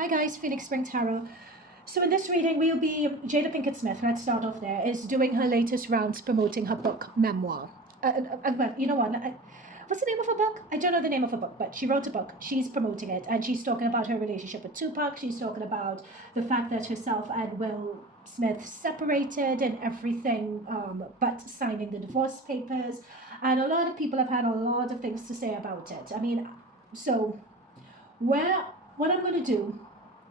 Hi guys, Phoenix Spring Tarot. So in this reading, we'll be Jada Pinkett Smith. Let's start off there. Is doing her latest rounds promoting her book memoir. Well, you know what? What's the name of her book? I don't know the name of her book, but she wrote a book. She's promoting it, and she's talking about her relationship with Tupac. She's talking about the fact that herself and Will Smith separated and everything, but signing the divorce papers. And a lot of people have had a lot of things to say about it. I mean, so what I'm going to do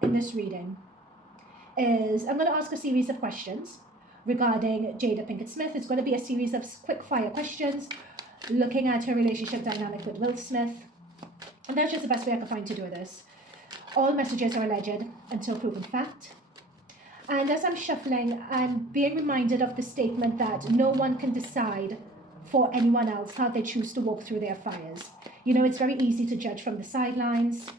in this reading is I'm going to ask a series of questions regarding Jada Pinkett Smith. It's going to be a series of quick fire questions looking at her relationship dynamic with Will Smith. And that's just the best way I can find to do this. All messages are alleged until proven fact. And as I'm shuffling, I'm being reminded of the statement that no one can decide for anyone else how they choose to walk through their fires. You know, it's very easy to judge from the sidelines.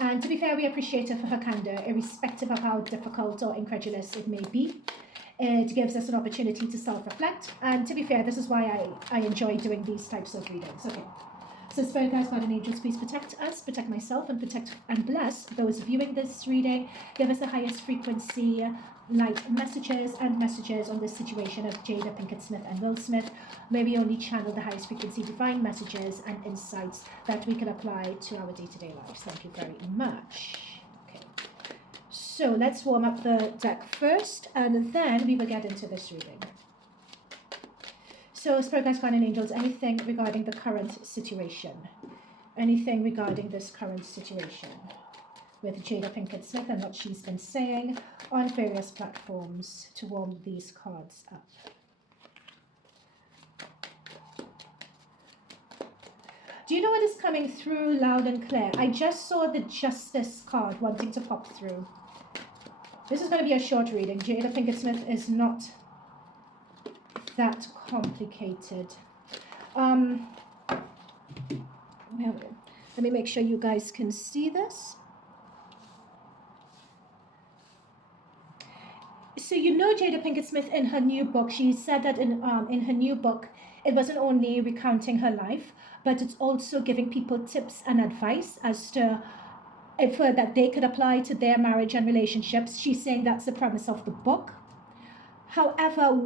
And to be fair, we appreciate her for her candor, irrespective of how difficult or incredulous it may be. It gives us an opportunity to self-reflect. And to be fair, this is why I enjoy doing these types of readings. Okay. So Spirit Guides, God and Angels, please protect us, protect myself, and protect and bless those viewing this reading. Give us the highest frequency light messages and messages on this situation of Jada Pinkett Smith and Will Smith. May we only channel the highest frequency divine messages and insights that we can apply to our day-to-day lives. Thank you very much. Okay. So let's warm up the deck first, and then we will get into this reading. So, Spirit Guides, God and Angels, anything regarding the current situation? Anything regarding this current situation with Jada Pinkett Smith and what she's been saying on various platforms to warm these cards up? Do you know what is coming through loud and clear? I just saw the Justice card wanting to pop through. This is going to be a short reading. Jada Pinkett Smith is not that complicated. Let me make sure you guys can see this. So you know Jada Pinkett Smith in her new book, she said that in her new book, it wasn't only recounting her life, but it's also giving people tips and advice as to if that they could apply to their marriage and relationships. She's saying that's the premise of the book. However,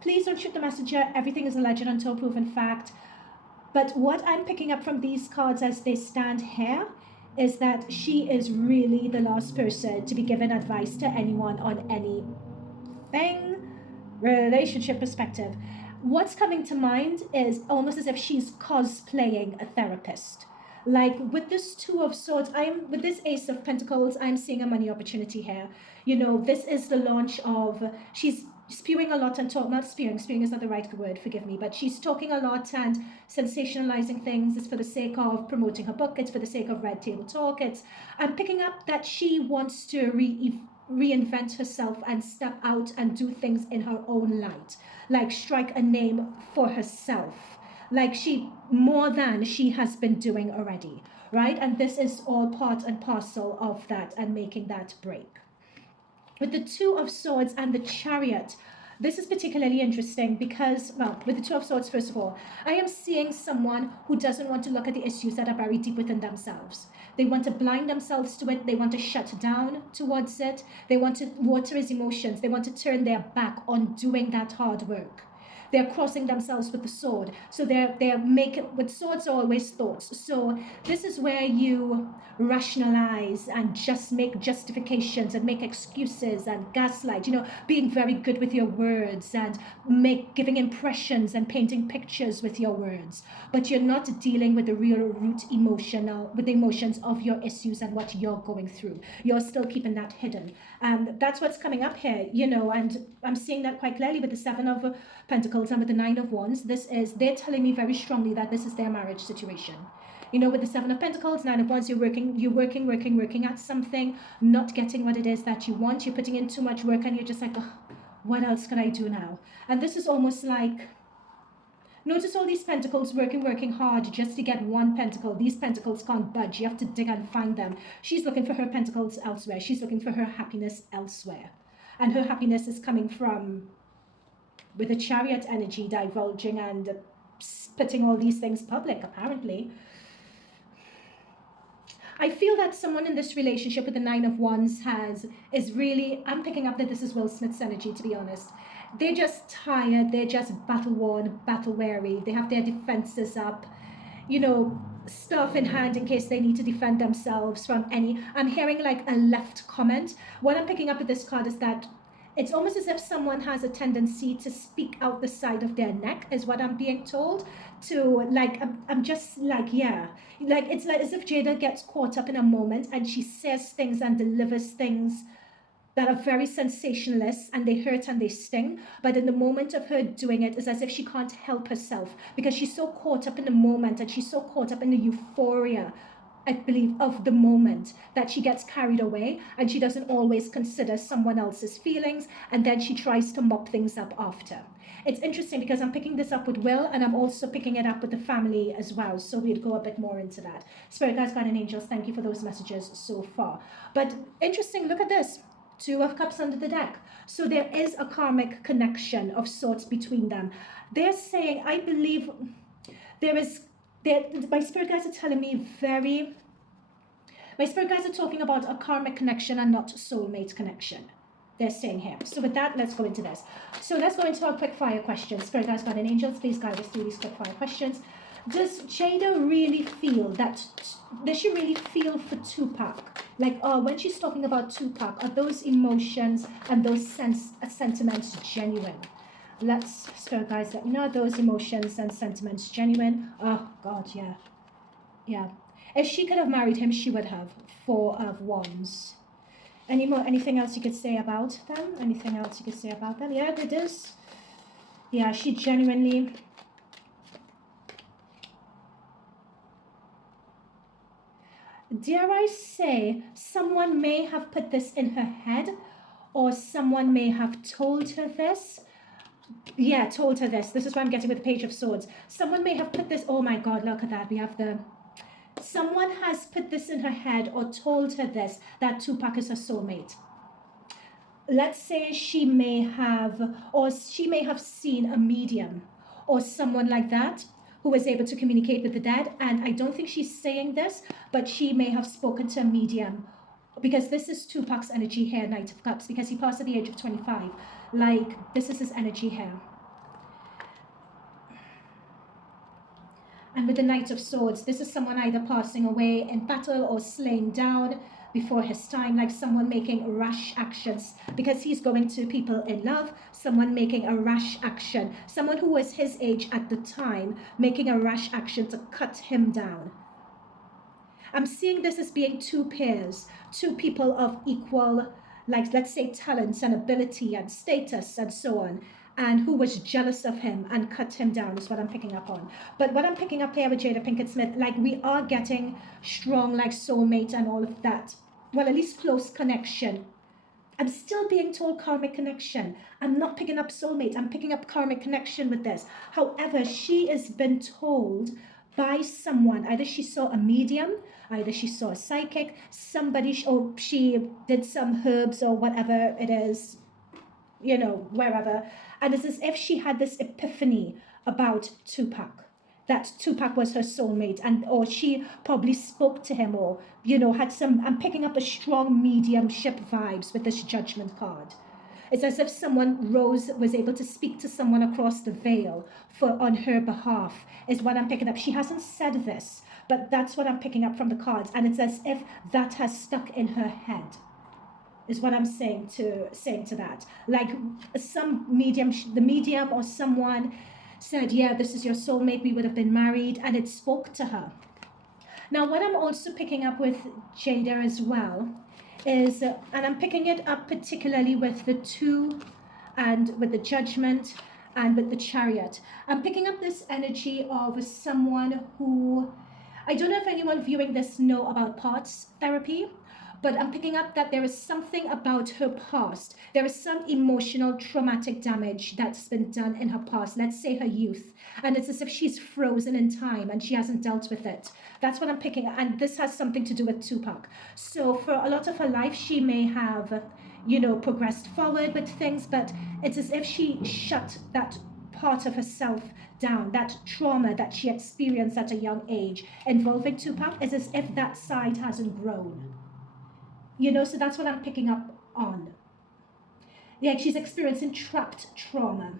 please don't shoot the messenger. Everything is alleged until proven fact. But what I'm picking up from these cards as they stand here is that she is really the last person to be given advice to anyone on anything relationship perspective. What's coming to mind is almost as if she's cosplaying a therapist. Like with this Two of Swords, with this Ace of Pentacles, I'm seeing a money opportunity here. You know, this is the launch of, she's spewing a lot and not spewing is not the right word, forgive me, but she's talking a lot and sensationalizing things. It's for the sake of promoting her book. It's for the sake of red table talk. I'm picking up that she wants to reinvent herself and step out and do things in her own light, like strike a name for herself, like more than she has been doing already, right? And this is all part and parcel of that and making that break. With the Two of Swords and the Chariot, this is particularly interesting because, well, with the Two of Swords, first of all, I am seeing someone who doesn't want to look at the issues that are buried deep within themselves. They want to blind themselves to it. They want to shut down towards it. They want to water his emotions. They want to turn their back on doing that hard work. They're crossing themselves with the sword. So they're making, with swords are always thoughts. So this is where you rationalize and just make justifications and make excuses and gaslight, you know, being very good with your words and giving impressions and painting pictures with your words. But you're not dealing with the real root with the emotions of your issues and what you're going through. You're still keeping that hidden. And that's what's coming up here, you know, and I'm seeing that quite clearly with the Seven of Pentacles and with the Nine of Wands. They're telling me very strongly that this is their marriage situation. You know, with the Seven of Pentacles, Nine of Wands, you're working at something, not getting what it is that you want. You're putting in too much work and you're just like, oh, what else can I do now? And this is almost like, notice all these pentacles working hard just to get one pentacle. These pentacles can't budge. You have to dig and find them. She's looking for her pentacles elsewhere. She's looking for her happiness elsewhere. And her happiness is coming from, with the Chariot energy, divulging and putting all these things public, apparently. I feel that someone in this relationship with the Nine of Wands is really, I'm picking up that this is Will Smith's energy, to be honest. They're just tired, they're just battle worn, battle weary, they have their defenses up, you know, stuff in hand in case they need to defend themselves from any. I'm hearing like a left comment. What I'm picking up with this card is that it's almost as if someone has a tendency to speak out the side of their neck, is what I'm being told. To like, I'm just like, yeah, like it's like as if Jada gets caught up in a moment and she says things and delivers things that are very sensationalist, and they hurt and they sting. But in the moment of her doing it, it's as if she can't help herself because she's so caught up in the moment and she's so caught up in the euphoria, I believe, of the moment, that she gets carried away and she doesn't always consider someone else's feelings, and then she tries to mop things up after. It's interesting because I'm picking this up with Will, and I'm also picking it up with the family as well. So we'd go a bit more into that. Spirit guides, guardian angels, thank you for those messages so far. But interesting, look at this. Two of Cups under the deck. So there is a karmic connection of sorts between them. They're saying, I believe my spirit guides are telling me my spirit guides are talking about a karmic connection and not soulmate connection. They're saying here. So with that, let's go into this. So let's go into our quick fire questions. Spirit guides, guardian angels, please guide us through these quick fire questions. Does Jada really feel that, does she really feel for Tupac? Like, when she's talking about Tupac, are those emotions and those sentiments genuine? Let's, spirit guides, let me know, those emotions and sentiments genuine? Oh, God, yeah. Yeah. If she could have married him, she would have. Four of Wands. Anything else you could say about them? Anything else you could say about them? Yeah, it is. Yeah, she genuinely... Dare I say, someone may have put this in her head, or someone may have told her this. Yeah, told her this. This is what I'm getting with the Page of Swords. Someone may have put this, oh my God, look at that. We have the... Someone has put this in her head or told her this, that Tupac is her soulmate. Let's say she may have seen a medium or someone like that who was able to communicate with the dead. And I don't think she's saying this, but she may have spoken to a medium, because this is Tupac's energy here, Knight of Cups, because he passed at the age of 25. Like, this is his energy here. And with the Knight of Swords, this is someone either passing away in battle or slain down before his time, like someone making rash actions because he's going to people in love, someone making a rash action, someone who was his age at the time making a rash action to cut him down. I'm seeing this as being two pairs, two people of equal, like, let's say, talents and ability and status and so on, and who was jealous of him and cut him down is what I'm picking up on. But what I'm picking up here with Jada Pinkett Smith, like, we are getting strong, like, soulmate and all of that. Well, at least close connection. I'm still being told karmic connection. I'm not picking up soulmate. I'm picking up karmic connection with this. However, she has been told by someone, either she saw a medium, either she saw a psychic, somebody, or she did some herbs or whatever it is, you know, wherever. And it's as if she had this epiphany about Tupac, that Tupac was her soulmate, and or she probably spoke to him, or, you know, had some, I'm picking up a strong mediumship vibes with this Judgment card. It's as if someone, Rose, was able to speak to someone across the veil on her behalf, is what I'm picking up. She hasn't said this, but that's what I'm picking up from the cards. And it's as if that has stuck in her head, is what I'm saying to that. Like, some medium, the medium or someone said, yeah, this is your soulmate, we would have been married, and it spoke to her. Now, what I'm also picking up with Jada as well is, and I'm picking it up particularly with the two, and with the Judgment, and with the Chariot. I'm picking up this energy of someone who, I don't know if anyone viewing this know about parts therapy, but I'm picking up that there is something about her past. There is some emotional traumatic damage that's been done in her past, let's say her youth. And it's as if she's frozen in time and she hasn't dealt with it. That's what I'm picking up. And this has something to do with Tupac. So for a lot of her life, she may have, you know, progressed forward with things, but it's as if she shut that part of herself down, that trauma that she experienced at a young age involving Tupac, is as if that side hasn't grown. You know, so that's what I'm picking up on. Like she's experiencing trapped trauma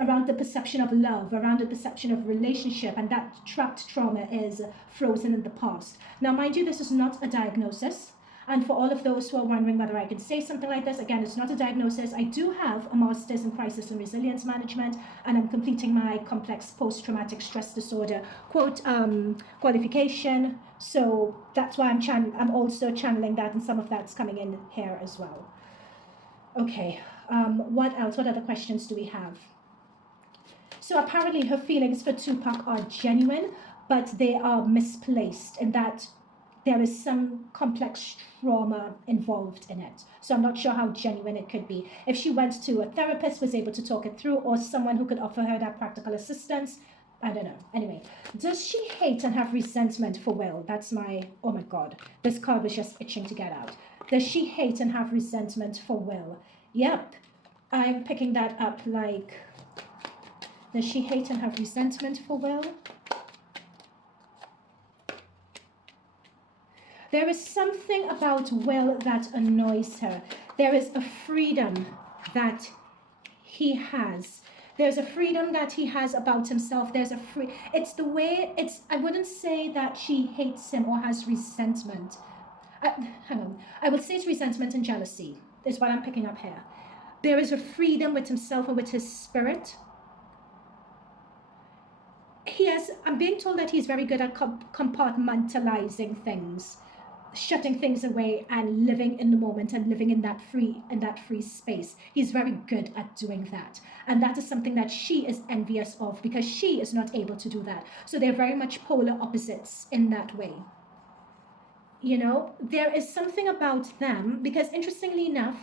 around the perception of love, around the perception of relationship, and that trapped trauma is frozen in the past. Now, mind you, this is not a diagnosis. And for all of those who are wondering whether I can say something like this, again, it's not a diagnosis. I do have a master's in crisis and resilience management, and I'm completing my complex post-traumatic stress disorder qualification. So that's why I'm also channeling that, and some of that's coming in here as well. Okay, what else? What other questions do we have? So apparently her feelings for Tupac are genuine, but they are misplaced in that there is some complex trauma involved in it. So I'm not sure how genuine it could be. If she went to a therapist, was able to talk it through, or someone who could offer her that practical assistance, I don't know. Anyway, does she hate and have resentment for Will? That's my, oh my God, this card was just itching to get out. Does she hate and have resentment for Will? Yep, I'm picking that up like, does she hate and have resentment for Will? There is something about Will that annoys her. There is a freedom that he has. There's a freedom that he has about himself. There's a it's the way, I wouldn't say that she hates him or has resentment. Hang on. I would say it's resentment and jealousy is what I'm picking up here. There is a freedom with himself and with his spirit. I'm being told that he's very good at compartmentalizing things, shutting things away and living in the moment and living in that free space. He's very good at doing that. And that is something that she is envious of because she is not able to do that. So they're very much polar opposites in that way. You know, there is something about them because interestingly enough,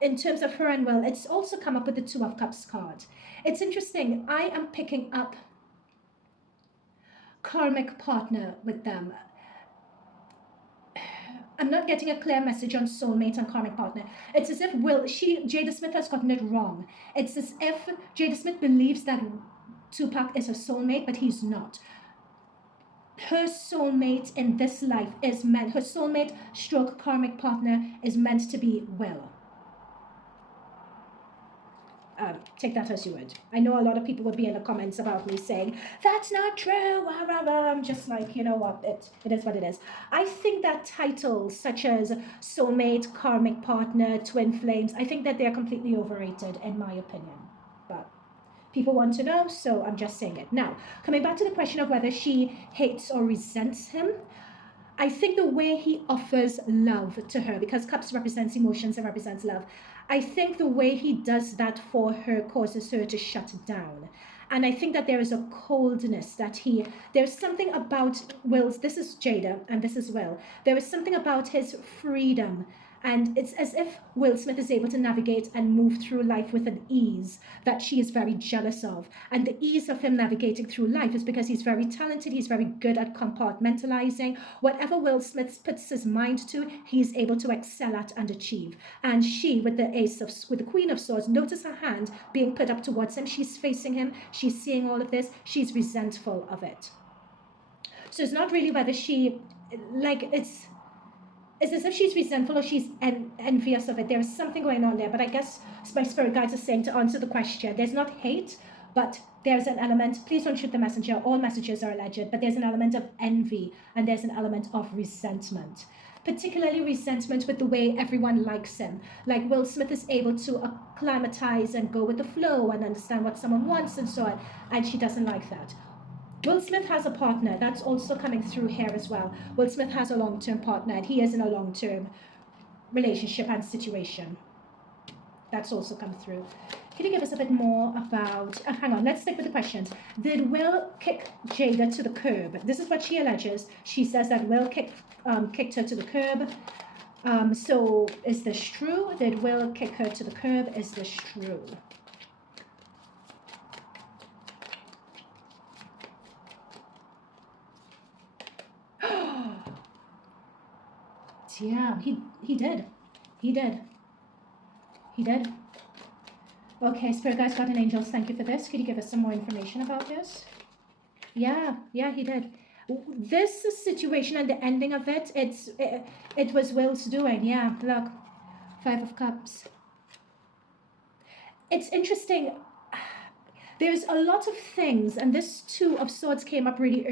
in terms of her and Will, it's also come up with the Two of Cups card. It's interesting. I am picking up karmic partner with them. I'm not getting a clear message on soulmate and karmic partner. It's as if Jada Smith has gotten it wrong. It's as if Jada Smith believes that Tupac is her soulmate, but he's not. Her soulmate in this life is meant, her soulmate stroke karmic partner is meant to be Will. Take that as you would. I know a lot of people would be in the comments about me saying, that's not true, I'm just like, you know what, it is what it is. I think that titles such as soulmate, karmic partner, twin flames, I think that they're completely overrated in my opinion. But people want to know, so I'm just saying it. Now, coming back to the question of whether she hates or resents him, I think the way he offers love to her, because cups represents emotions and represents love, I think the way he does that for her causes her to shut down. And I think that there is a coldness that there's something about Will's, this is Jada and this is Will, there is something about his freedom. And it's as if Will Smith is able to navigate and move through life with an ease that she is very jealous of. And the ease of him navigating through life is because he's very talented, he's very good at compartmentalizing. Whatever Will Smith puts his mind to, he's able to excel at and achieve. And she, with the Queen of Swords, notice her hand being put up towards him. She's facing him, she's seeing all of this, she's resentful of it. So it's not really whether she, it's as if she's resentful or she's envious of it. There is something going on there, but I guess my spirit guides are saying to answer the question, there's not hate, but there's an element, please don't shoot the messenger, all messages are alleged, but there's an element of envy and there's an element of resentment. Particularly resentment with the way everyone likes him. Like Will Smith is able to acclimatize and go with the flow and understand what someone wants and so on, and she doesn't like that. Will Smith has a partner. That's also coming through here as well. Will Smith has a long-term partner and he is in a long-term relationship and situation. That's also come through. Can you give us a bit more about... hang on, let's stick with the questions. Did Will kick Jada to the curb? This is what she alleges. She says that Will kicked her to the curb. So is this true? Did Will kick her to the curb? Is this true? Yeah, he did. He did. He did. Okay, Spirit Guides, God and Angels, thank you for this. Could you give us some more information about this? Yeah, he did. This situation and the ending of it, it was Will's doing. Yeah, look, Five of Cups. It's interesting. There's a lot of things, and this Two of Swords came up really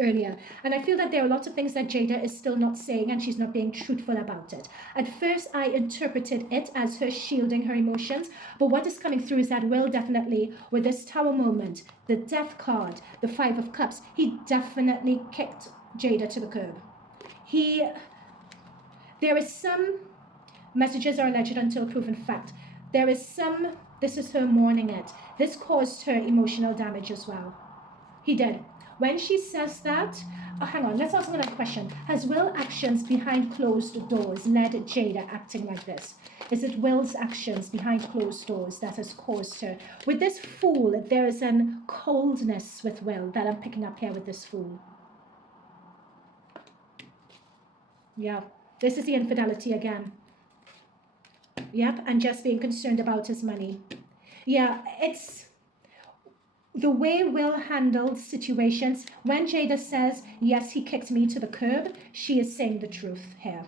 earlier, and I feel that there are lots of things that Jada is still not saying, and she's not being truthful about it. At first, I interpreted it as her shielding her emotions, but what is coming through is that Will definitely, with this Tower moment, the Death card, the Five of Cups, he definitely kicked Jada to the curb. There is some messages are alleged until proven fact. There is some. This is her mourning it. This caused her emotional damage as well. He did. When she says that, hang on, let's ask another question. Has Will actions behind closed doors led Jada acting like this? Is it Will's actions behind closed doors that has caused her? With this Fool, there is an coldness with Will that I'm picking up here with this Fool. Yeah, this is the infidelity again. Yep, and just being concerned about his money. Yeah, it's the way Will handles situations. When Jada says, yes, he kicked me to the curb, she is saying the truth here.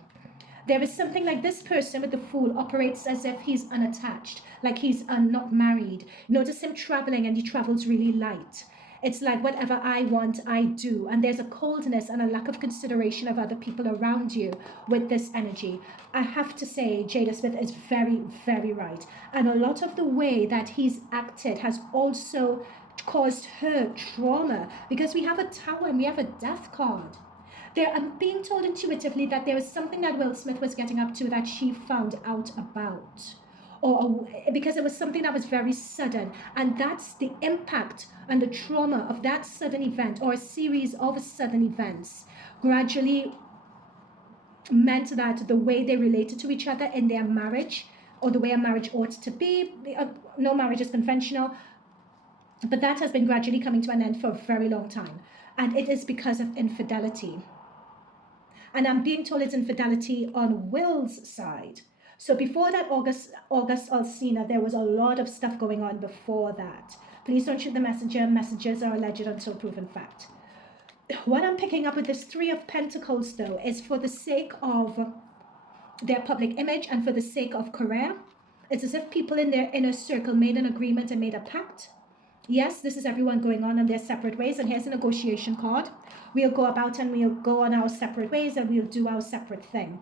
There is something like this person with the Fool operates as if he's unattached, like he's not married. Notice him traveling, and he travels really light. It's like whatever I want, I do. And there's a coldness and a lack of consideration of other people around you with this energy. I have to say, Jada Smith is very, very right. And a lot of the way that he's acted has also caused her trauma, because we have a Tower and we have a Death card. I'm being told intuitively that there was something that Will Smith was getting up to that she found out about. Or because it was something that was very sudden, and that's the impact and the trauma of that sudden event, or a series of sudden events, gradually meant that the way they related to each other in their marriage, or the way a marriage ought to be, no marriage is conventional, but that has been gradually coming to an end for a very long time, and it is because of infidelity. And I'm being told it's infidelity on Will's side. So before that August Alsina, there was a lot of stuff going on before that. Please don't shoot the messenger. Messages are alleged until proven fact. What I'm picking up with this Three of Pentacles, though, is for the sake of their public image and for the sake of career. It's as if people in their inner circle made an agreement and made a pact. Yes, this is everyone going on in their separate ways, and here's a negotiation card. We'll go about and we'll go on our separate ways, and we'll do our separate thing.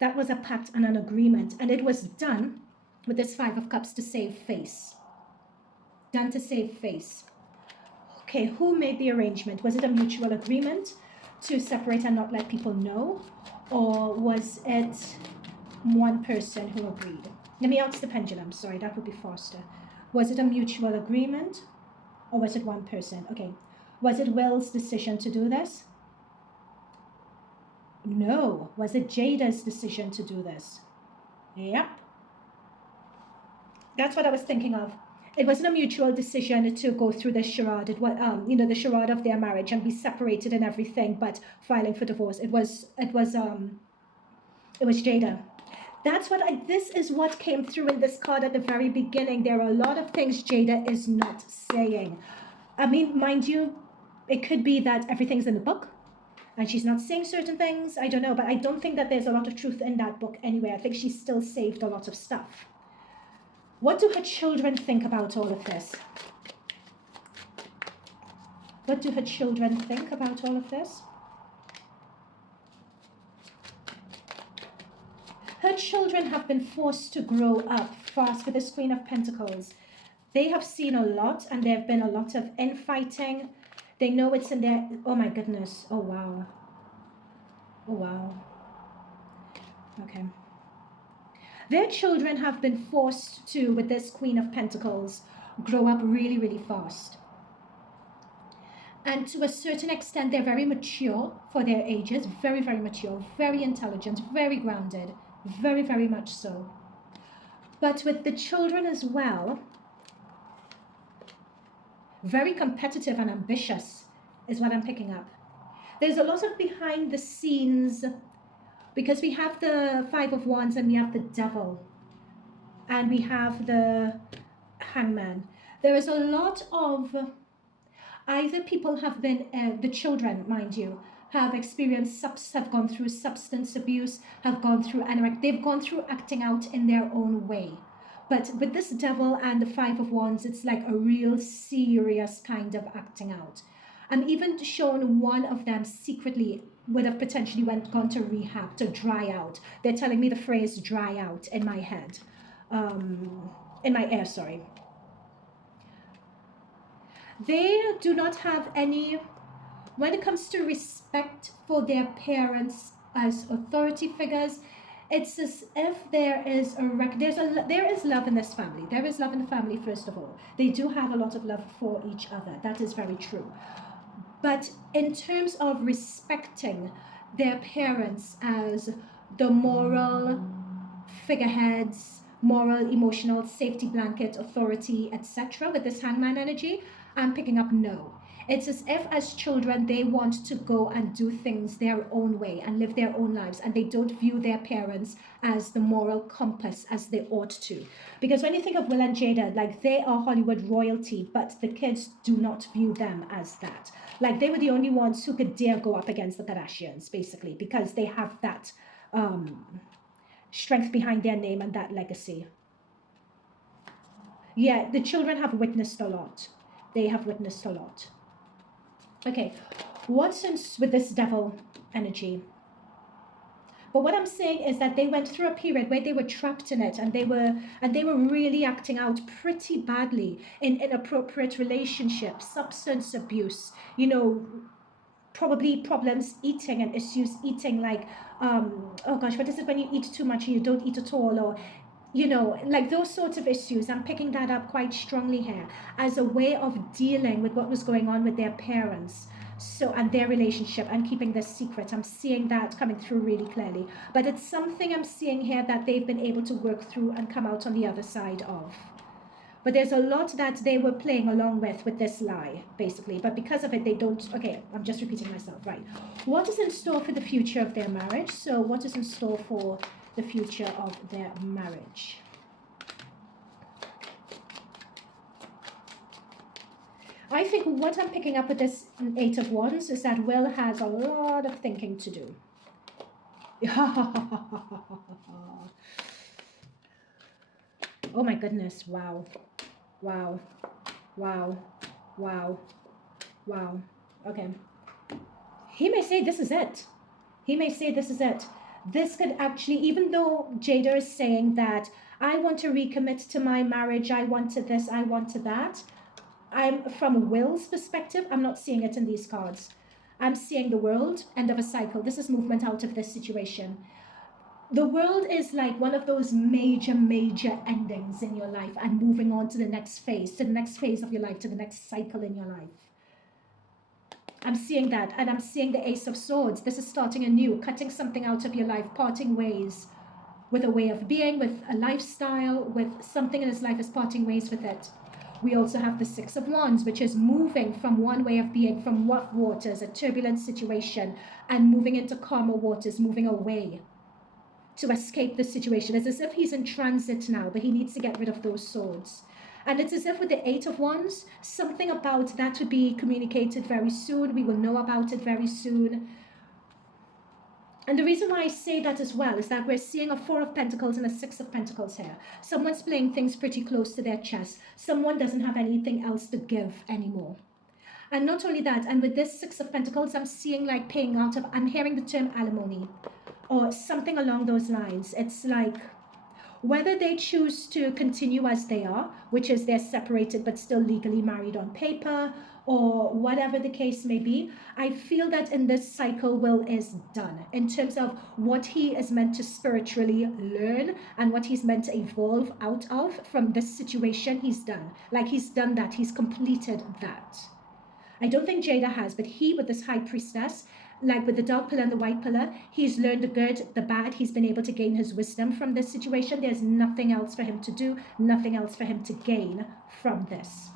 That was a pact and an agreement, and it was done with this Five of Cups to save face. Done to save face. Okay, who made the arrangement? Was it a mutual agreement to separate and not let people know? Or was it one person who agreed? Let me ask the pendulum, sorry, that would be faster. Was it a mutual agreement? Or was it one person? Okay, was it Will's decision to do this? No. Was it Jada's decision to do this? Yep. That's what I was thinking of. It wasn't a mutual decision to go through the charade. It was, the charade of their marriage and be separated and everything, but filing for divorce. It was Jada. That's what this is what came through in this card at the very beginning. There are a lot of things Jada is not saying. I mean, mind you, it could be that everything's in the book and she's not saying certain things. I don't know, but I don't think that there's a lot of truth in that book anyway. I think she still saved a lot of stuff. What do her children think about all of this? What do her children think about all of this? Her children have been forced to grow up fast with this Queen of Pentacles. They have seen a lot, and there have been a lot of infighting. They know it's in their... Oh my goodness. Oh wow. Oh wow. Okay. Their children have been forced to, with this Queen of Pentacles, grow up really, really fast. And to a certain extent, they're very mature for their ages. Very, very mature. Very intelligent. Very grounded. Very, very much so. But with the children as well, very competitive and ambitious is what I'm picking up. There's a lot of behind the scenes, because we have the Five of Wands and we have the Devil. And we have the Hangman. There is a lot of, either people have been, the children, mind you, have experienced, have gone through substance abuse, have gone through anorexia, they've gone through acting out in their own way. But with this devil and the Five of Wands, it's like a real serious kind of acting out. I'm even shown one of them secretly would have potentially gone to rehab to dry out. They're telling me the phrase dry out in my head, in my ear, sorry. They do not have any, when it comes to respect for their parents as authority figures, it's as if there is there is love in this family. There is love in the family, first of all. They do have a lot of love for each other. That is very true. But in terms of respecting their parents as the moral figureheads, moral, emotional, safety blanket, authority, etc., with this Hangman energy, I'm picking up no. It's as if as children they want to go and do things their own way and live their own lives, and they don't view their parents as the moral compass as they ought to. Because when you think of Will and Jada, like they are Hollywood royalty, but the kids do not view them as that. Like they were the only ones who could dare go up against the Kardashians, basically, because they have that strength behind their name and that legacy. Yeah, the children have witnessed a lot. They have witnessed a lot. Okay, what's with this devil energy? But what I'm saying is that they went through a period where they were trapped in it, and they were really acting out pretty badly in inappropriate relationships, substance abuse, you know, probably problems eating and issues eating, like oh gosh, what is it when you eat too much and you don't eat at all, or you know, like those sorts of issues. I'm picking that up quite strongly here as a way of dealing with what was going on with their parents, so, and their relationship, and keeping this secret. I'm seeing that coming through really clearly, but it's something I'm seeing here that they've been able to work through and come out on the other side of. But there's a lot that they were playing along with this lie, basically. But because of it, they don't. Okay, I'm just repeating myself, right? What is in store for the future of their marriage? So what is in store for the future of their marriage? I think what I'm picking up with this Eight of Wands is that Will has a lot of thinking to do. Oh my goodness, wow. Wow, wow, wow, wow. Okay. He may say this is it. He may say this is it. This could actually, even though Jada is saying that I want to recommit to my marriage, I wanted this, I wanted that, I'm from Will's perspective, I'm not seeing it in these cards. I'm seeing the world, end of a cycle. This is movement out of this situation. The world is like one of those major endings in your life, and moving on to the next phase of your life, to the next cycle in your life. I'm seeing that, and I'm seeing the Ace of Swords. This is starting anew, cutting something out of your life, parting ways with a way of being, with a lifestyle, with something in his life, is parting ways with it. We also have the Six of Wands, which is moving from one way of being, from rough waters, a turbulent situation, and moving into calmer waters, moving away to escape the situation. It's as if he's in transit now, but he needs to get rid of those swords. And it's as if with the Eight of Wands, something about that would be communicated very soon. We will know about it very soon. And the reason why I say that as well is that we're seeing a Four of Pentacles and a Six of Pentacles here. Someone's playing things pretty close to their chest. Someone doesn't have anything else to give anymore. And not only that, and with this Six of Pentacles, I'm seeing like paying out of, I'm hearing the term alimony, or something along those lines. It's like whether they choose to continue as they are, which is they're separated but still legally married on paper, or whatever the case may be, I feel that in this cycle, Will is done in terms of what he is meant to spiritually learn and what he's meant to evolve out of from this situation. He's done. Like, he's done that. He's completed that. I don't think Jada has, but he, with this High Priestess, like with the dark pillar and the white pillar, he's learned the good, the bad. He's been able to gain his wisdom from this situation. There's nothing else for him to do, nothing else for him to gain from this.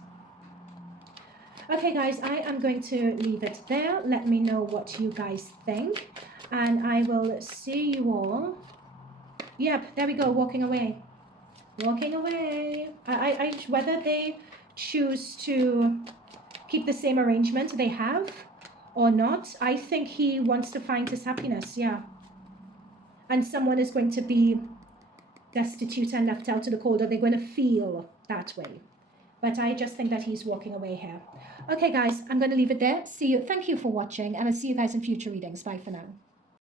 Okay, guys, I am going to leave it there. Let me know what you guys think, and I will see you all. Yep, there we go, walking away. Walking away. Whether they choose to keep the same arrangement they have or not, I think he wants to find his happiness, yeah. And someone is going to be destitute and left out to the cold, or they're going to feel that way. But I just think that he's walking away here. Okay, guys, I'm going to leave it there. See you. Thank you for watching, and I'll see you guys in future readings. Bye for now.